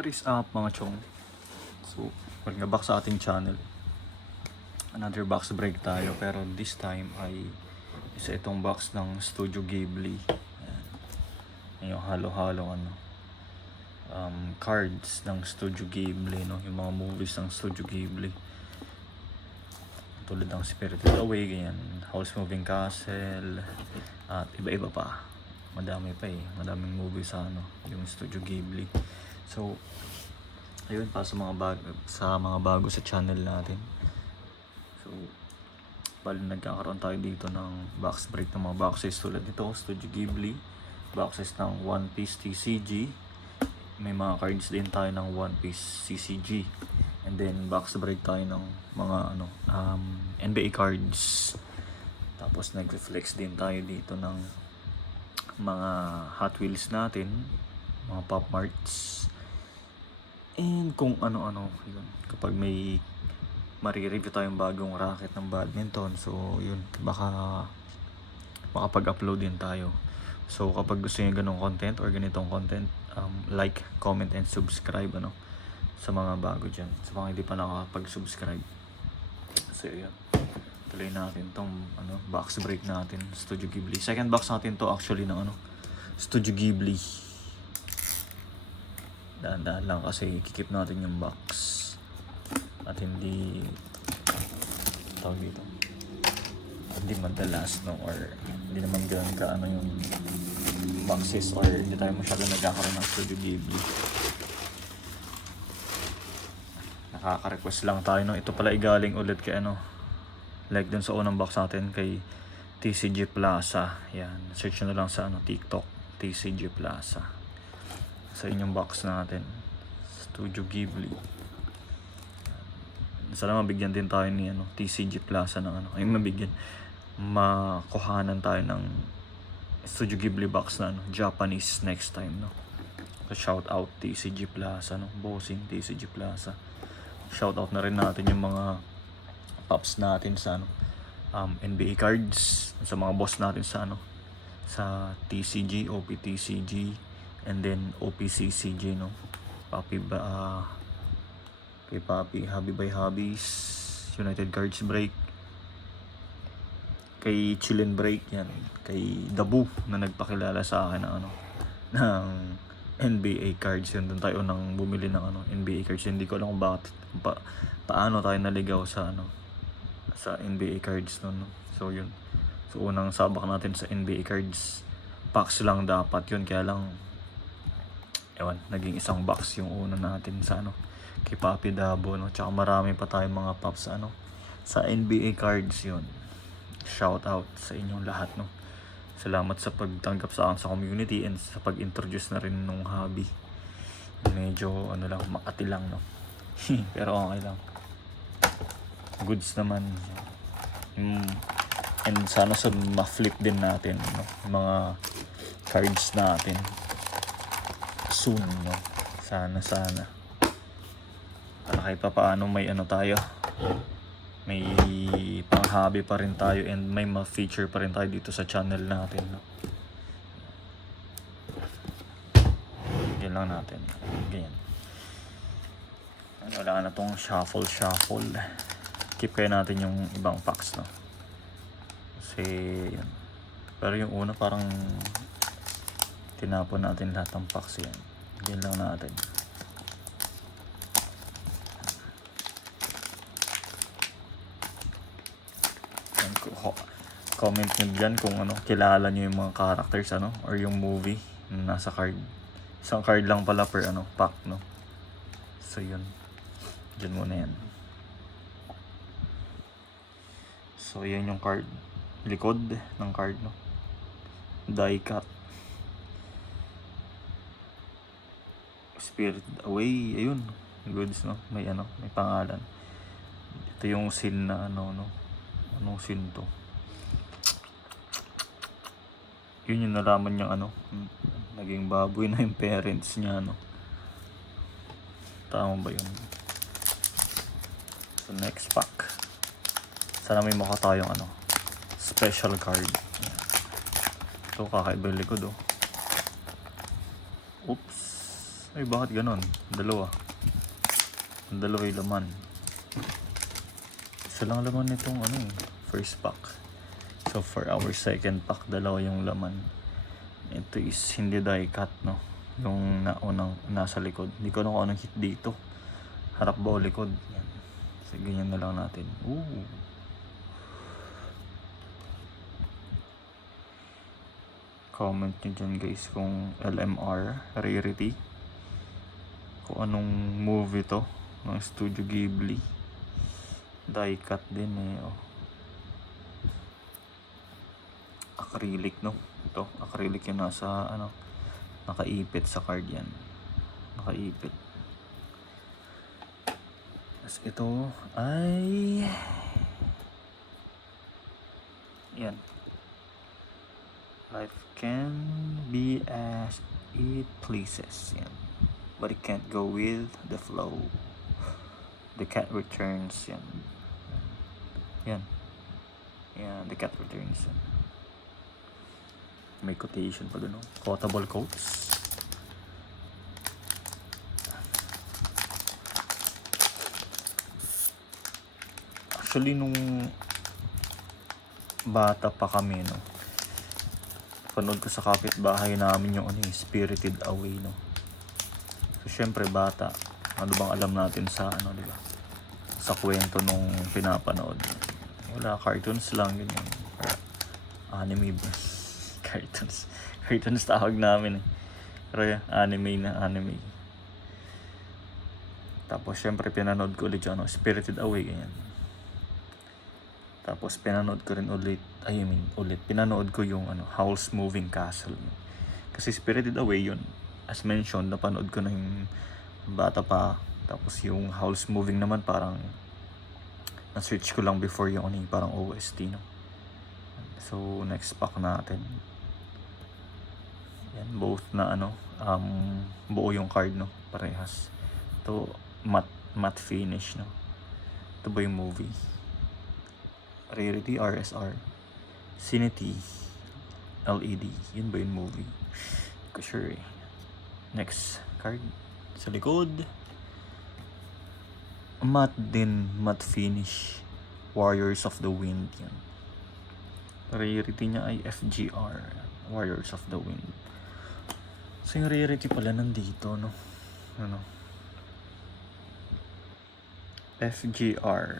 What is up mga chong? So, welcome back sa ating channel. Another box break tayo, pero this time ay isa itong box ng Studio Ghibli. Ayan. Yung halo-halo cards ng Studio Ghibli, no? Yung mga movies ng Studio Ghibli. Tulad ng Spirited Away, ganyan, Howl's Moving Castle, at iba-iba pa. Madami pa eh. Madaming movies sa yung Studio Ghibli. So, ayun pa sa mga bago sa channel natin. So, bali nagkakaroon tayo dito ng box break ng mga boxes tulad nito, Studio Ghibli, boxes ng One Piece TCG. May mga cards din tayo ng One Piece CCG. And then box break tayo ng mga NBA cards. Tapos nag-reflex din tayo dito ng mga Hot Wheels natin, mga Pop Marts. And kung ano-ano yun, kapag may marireview tayong bagong racket ng badminton, so yun, baka makapag-upload din tayo. So kapag gusto niyo ganong content or ganitong content, like, comment, and subscribe sa mga bago dyan, sa mga hindi pa nakakapag-subscribe. So yun, tuloy natin tong box break natin, Studio Ghibli. Second box natin to actually ng Studio Ghibli. Daan-daan lang kasi kikip natin yung box at hindi tawag dito, hindi madalas or hindi naman ganun yung boxes, or hindi tayo masyado nagkakaroon ng Studio Ghibli. Nakaka-request lang tayo ito pala igaling ulit kay like dun sa unang box natin kay TCG Plaza. Yan, search nyo lang sa TikTok, TCG Plaza. Sa inyong box natin, Studio Ghibli. Sana mabigyan din tayo ni TCG Plaza ng makuhanan tayo ng Studio Ghibli box na Japanese next time, So, shout out TCG Plaza, bossing TCG Plaza. Shout out na rin natin yung mga pops natin sa NBA cards, sa mga boss natin sa TCG, OPTCG, and then OPCCG, kay Papi, Hobby by Hobbies, United Cards Break, kay Chillin Break, yan, kay Dabu na nagpakilala sa akin ng NBA cards. Yun, doon tayo nang bumili ng NBA cards. Hindi ko alam kung bakit, paano tayo naligaw sa NBA cards noon, So yun, so unang sabak natin sa NBA cards, packs lang dapat yun, kaya lang ewan, naging isang box yung una natin sa kay Papi Dabo, tsaka marami pa tayong mga pops sa NBA cards. Yun, shout out sa inyong lahat, salamat sa pagtanggap sa akin sa community and sa pag-introduce na rin nung hobby. Medyo lang, makati lang, pero okay lang, goods naman. And sana ma-flip din natin yung mga cards natin soon, sana para kahit pa paano may tayo, may pang hobby pa rin tayo, and may ma-feature pa rin tayo dito sa channel natin, Yan lang natin, ganyan. Wala na tong shuffle, keep kaya natin yung ibang packs, kasi yan. Pero yung una parang tinapon natin lahat ng packs, yan. Yan lang natin. Comment nyo dyan kung kilala nyo yung mga characters or yung movie na nasa card. Isang card lang pala per pack, So yun, dyan muna yan. So yan yung card, likod ng card, die cut, Spirited Away, ayun, goods, may may pangalan. Ito yung scene na anong scene to, yun yung nalaman niya naging baboy na yung parents niya, tama ba yun? So next pack, sana may mukha tayong special card. Ito kakaiba yung likod, oops, Ay, bakit ganon? Dalawa. Dalawa yung laman. Isa lang laman nitong first pack. So for our second pack, dalawa yung laman. Ito is hindi die cut, no? Yung naunang nasa likod. Hindi ko na kung anong hit dito. Harap ba o likod? Yan. So ganyan na lang natin. Ooh. Comment nyo dyan guys kung LMR, Rarity. Kung anong movie to ng Studio Ghibli. Die cut din eh. Oh. Acrylic, no? Ito, acrylic yung nasa nakaipit sa card yan. Nakaipit. Tapos ito ay yan. Life can be as it pleases. Yan. But it can't go with the flow. The cat returns. Yan. Yan. Yan. The cat returns. Yan. May quotation pa doon. Quotable quotes. Actually, nung bata pa kami, no, panood ko sa kapitbahay namin yung Spirited Away, no. So syempre bata, ano bang alam natin sa di ba? Sa kwento nung pinapanood. Wala, cartoons lang ganyan. Anime ba? Cartoons tawag namin eh. Pero anime. Tapos syempre pinanood ko ulit yung Spirited Away ganyan. Tapos pinanood ko rin pinanood ko yung Howl's Moving Castle. Kasi Spirited Away yun. As mentioned, napanood ko na yung bata pa. Tapos yung Howl's Moving naman parang na-search ko lang before yung parang OST, no. So next pack natin. Yan, both na buo yung card, no, parehas. Ito matte finish, no. Ito ba yung movie? Rarity RSR Cinity LED. Yun ba yung movie? Hindi ko sure eh. Next card sa likod, matte finish Warriors of the Wind. Yan. Rarity niya ay FGR, Warriors of the Wind. So yung rarity pala nandito, no? FGR.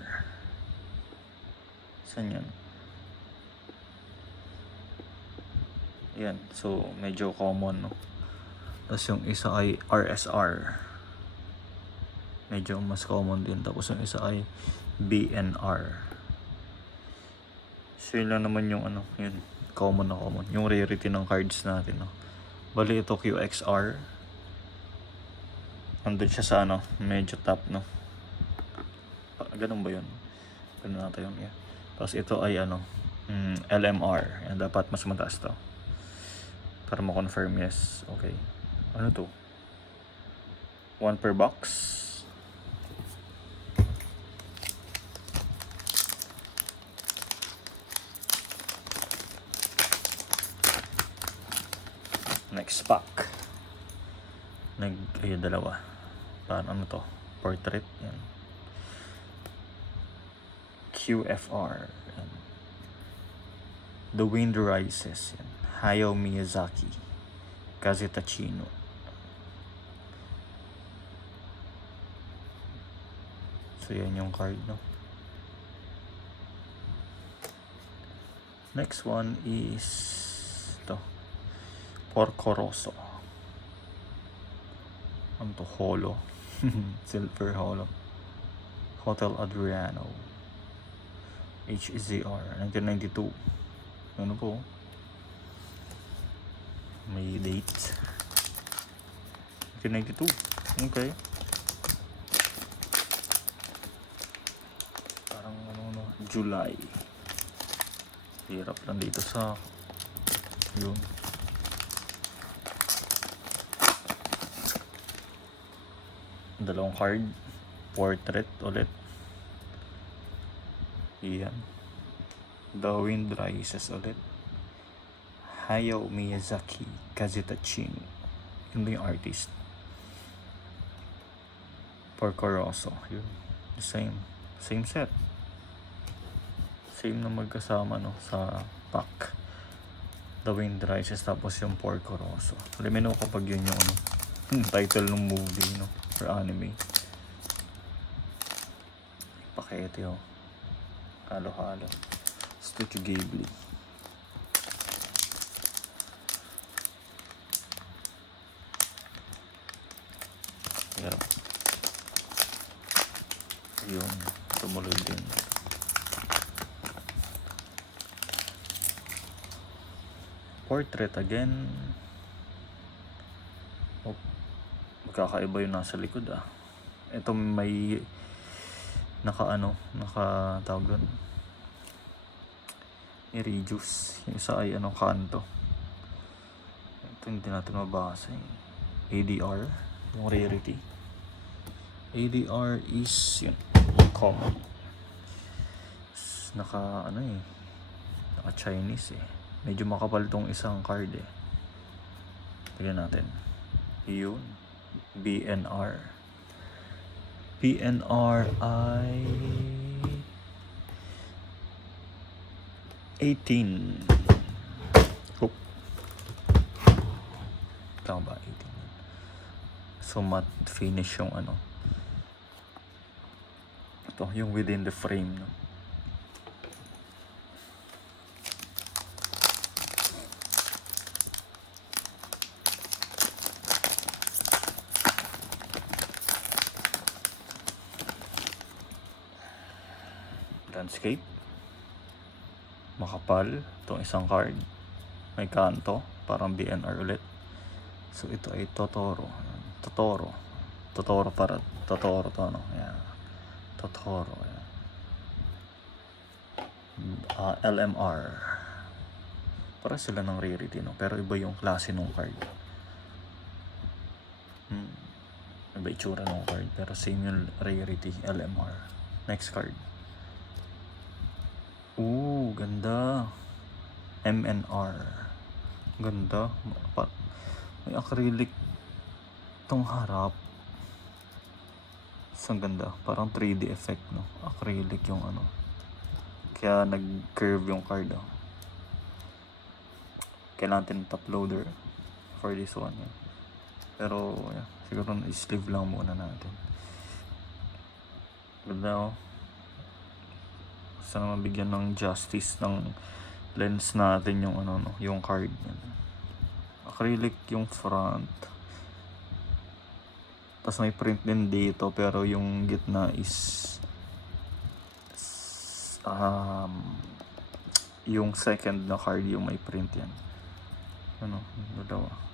Saan yan? Yan. So medyo common, no? Tapos yung isa ay RSR. Medyo mas common din. Tapos yung isa ay BNR. So yun lang naman yung yun. Common na common. Yung rarity ng cards natin, no? Bali ito QXR. Andun siya sa medyo top, no? Ganun ba yun? Ganun natin yun. Yeah. Tapos ito ay LMR. Yan, dapat mas mataas to. Para ma-confirm, yes. Okay. Ano to? 1 per box. Next pack. Dalawa. Parang to? Portrait. Yan. QFR. Yan. The Wind Rises. Yan. Hayao Miyazaki. Kazetachino. So yan yung card, no? Next one is to Porco Rosso. Ano to? Holo. Silver Holo. Hotel Adriano. HZR 1992. Ano po? May date. 1992. Okay. Parang July. Hirap lang dito sa yun. Dalawang card. Portrait ulit. Yan. The Wind Rises ulit. Hayao Miyazaki Kazetachino. Yun ba yung artist? Porco Rosso. Yun. The same. Same set. Same na magkasama no sa pack. The Wind Rises tapos yung Porco Rosso. Let me know kapag yun yung ano, title ng movie no or anime. Pakete oh. Halo-halo. Studio Ghibli. Pero yung tumuloy din. Portrait again. Oh, magkakaiba yung nasa likod ah. Ito may naka tawag doon. I-reduce. Yung isa ay kanto. Ito hindi natin mabasa eh. ADR, yung rarity. ADR is yun, common. Naka naka Chinese eh. Medyo makapal tong isang card eh. Tignan natin. Yun. BNR. BNR ay 18. Oh. Tama ba? 18. So matte finish yung ito, yung within the frame no. Landscape. Makapal itong isang card. May kanto, parang BNR ulit. So ito ay Totoro para Totoro to Ayan. Totoro. Ayan. LMR. Para sila ng rarity no, pero iba yung klase ng card. Iba itsura ng card, pero same yung rarity, LMR. Next card. Ganda. MNR. Ganda. May acrylic tong harap. Ang ganda. Parang 3D effect, no? Acrylic yung Kaya nag-curve yung card, oh. Kailangan natin top loader for this one, yeah. Pero, yeah, siguro sleeve lang muna natin. Ganda, oh. Sana mabigyan ng justice ng lens natin yung yung card. Acrylic yung front. Tapos may print din dito, pero yung gitna is yung second na card yung may print yan.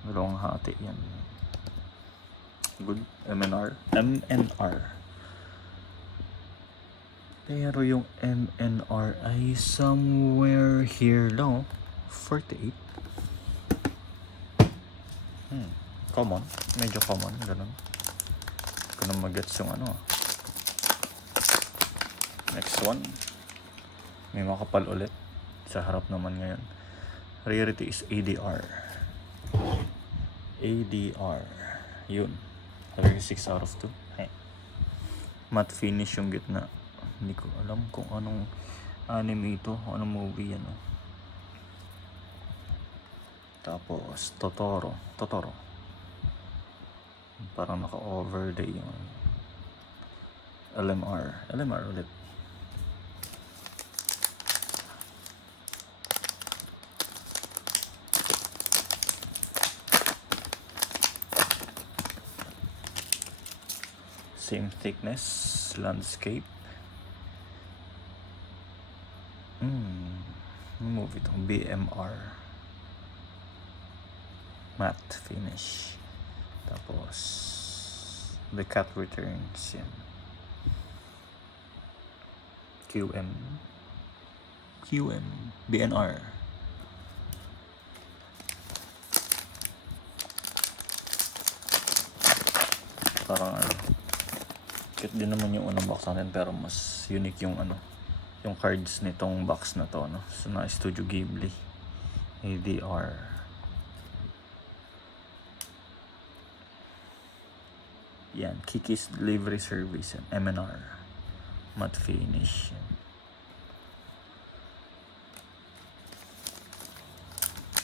Dalawang hati yan. Good. MNR. Pero yung MNR ay somewhere here lang. 48. Common. Medyo common. Ganun. Kung mag-gets yung Next one. May makapal ulit. Sa harap naman ngayon. Rarity is ADR. ADR. Yun. 36 out of 2. Hey. Matte finish yung gitna. Hindi ko alam kung anong anime ito, anong movie yan. Tapos Totoro. Parang naka-overlay yung LMR ulit. Same thickness, landscape. Movie itong BMR. Matte finish. Tapos The Cat Returns. Yan. QM BNR. Parang cute din naman yung unang box natin, pero mas unique yung yung cards nitong box na to so na Studio Ghibli ADR. 'Yun. Yan, Kiki's Delivery Service, yan, M&R. Matte finish. Yan.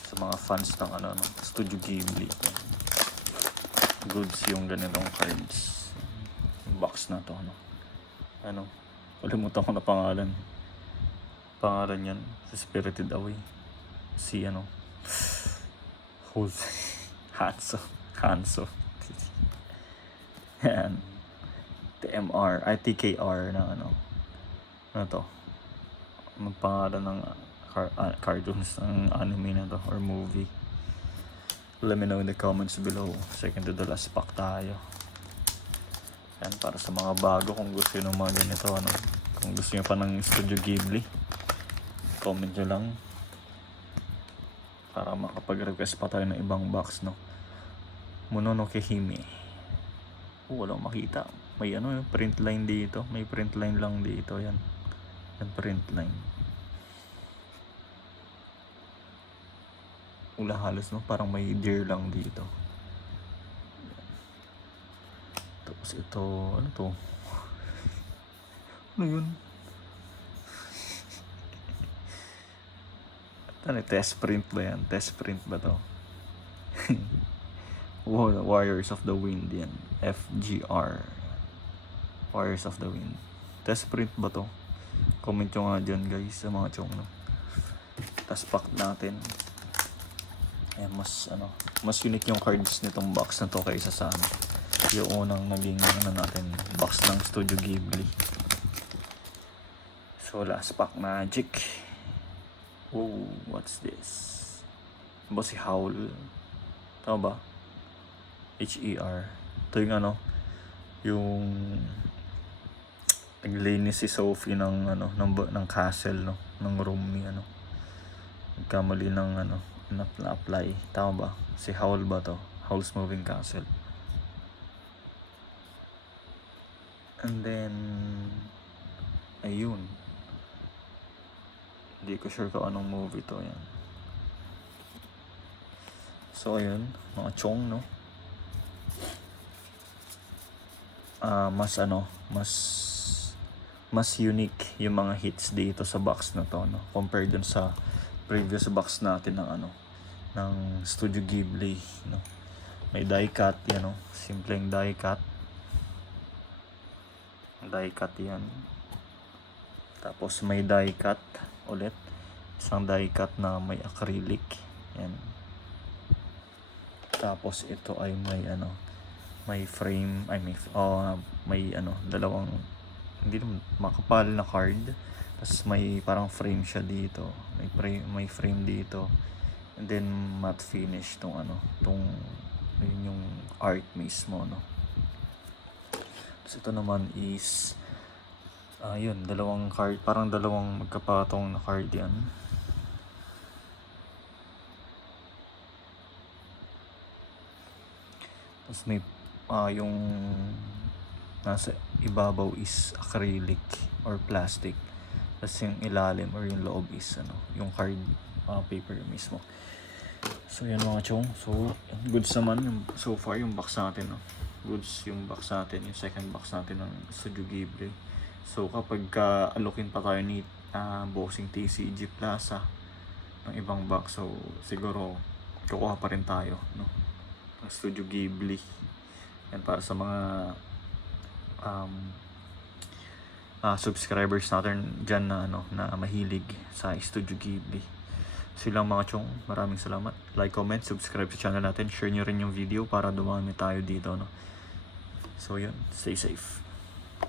Sa mga fans ng Studio Ghibli. Yan. Goods yung ganitong cards. Yung box na to, kalimutan ko na pangalan. Pangalan yan, sa Spirited Away. Si Hanzo. Yan. TKR na to. Ang pangalan ng cartoons ng anime na to or movie. Let me know in the comments below. Second to the last pack tayo. Yan, para sa mga bago, kung gusto nyo ng mga ganito, kung gusto nyo pa ng Studio Ghibli, comment nyo lang para makapag-request pa tayo ng ibang box, Mononoke Hime. Walang makita. May print line dito. May print line lang dito. Yan print line. Wala halos, parang may deer lang dito. Tapos ito, ano to? Ano yun? Test print ba yan? Test print ba to? Warriors of the Wind yan. FGR. Warriors of the Wind. Test print ba to? Comment nyo nga dyan guys sa mga chong, Tapos pack natin. Ayan, mas unique yung cards nitong box na to kaysa sa yung unang naging natin box ng Studio Ghibli. So last pack magic. Oh, what's this? Ba si Howl? Tama ba? HER. Ito yung yung naglinis si Sophie ng ng castle, ng room ni nagkamali ng na-apply. Tama ba? Si Howl ba to? Howl's Moving Castle. And then ayun, hindi ko sure kung anong movie to. Yan. So ayun, mga chong, mas unique yung mga hits dito sa box na to, compared dun sa previous box natin ng Studio Ghibli, May die cut, simpleng die cut. Die cut yan. Tapos may die cut ulit. Isang die cut na may acrylic. Yan. Tapos ito ay may frame, may dalawang, hindi naman makapal na card. Tapos may parang frame siya dito. May frame dito. And then matte finish tong yun yung art mismo, Tapos ito naman is yun, dalawang card, parang dalawang magkapatong na card yan. Tapos may yung nasa ibabaw is acrylic or plastic. Tapos yung ilalim or yung loob is yung card paper mismo. So yan mga chong. So goods naman yung so far yung box natin, Goods yung box natin, yung second box natin ng Studio Ghibli. So kapag alokin pa tayo ni Bossing TCG Plaza ng ibang box, so siguro kukuha pa rin tayo, ng Studio Ghibli. Yan para sa mga subscribers natin dyan na mahilig sa Studio Ghibli. So lang mga chong, maraming salamat. Like, comment, subscribe sa channel natin. Share nyo rin yung video para dumami tayo dito, So yun, stay safe.